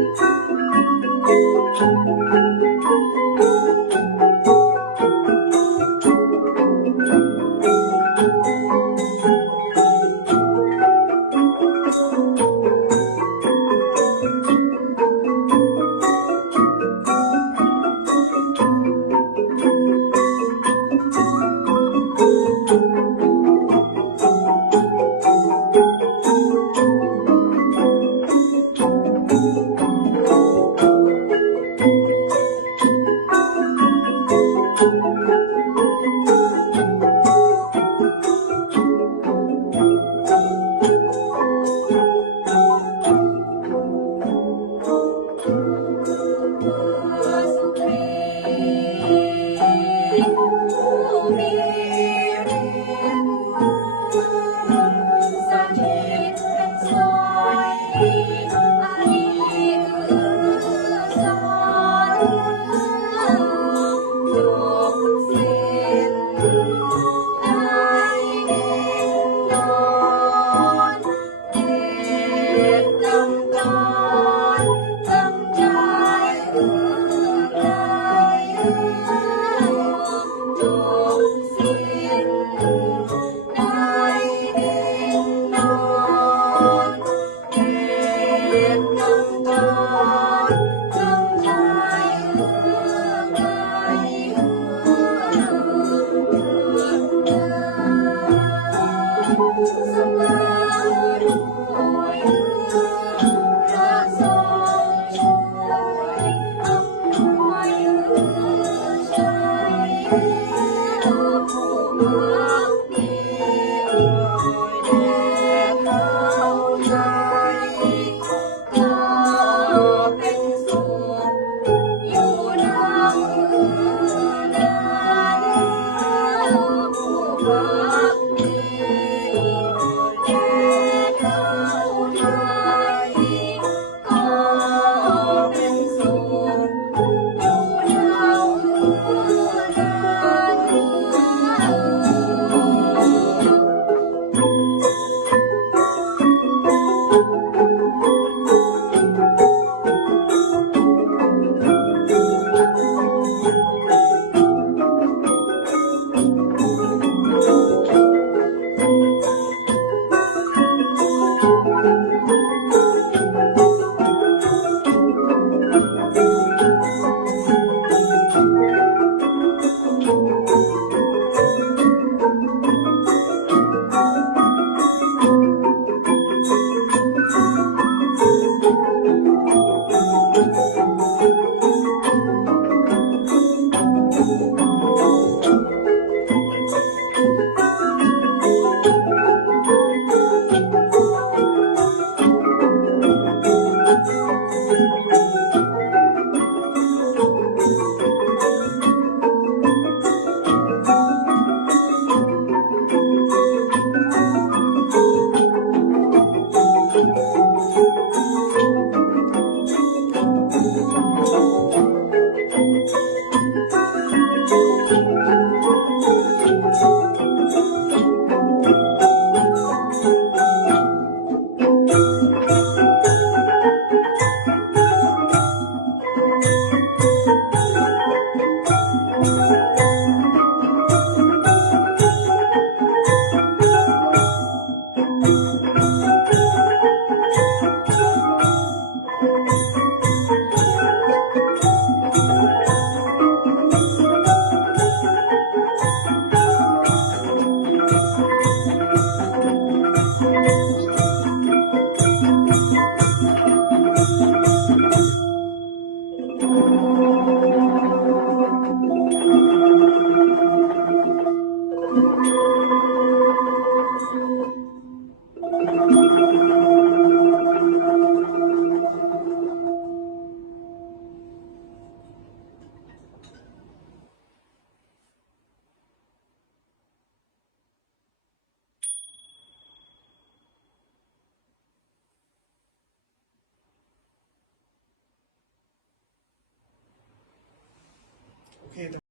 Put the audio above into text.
the time. The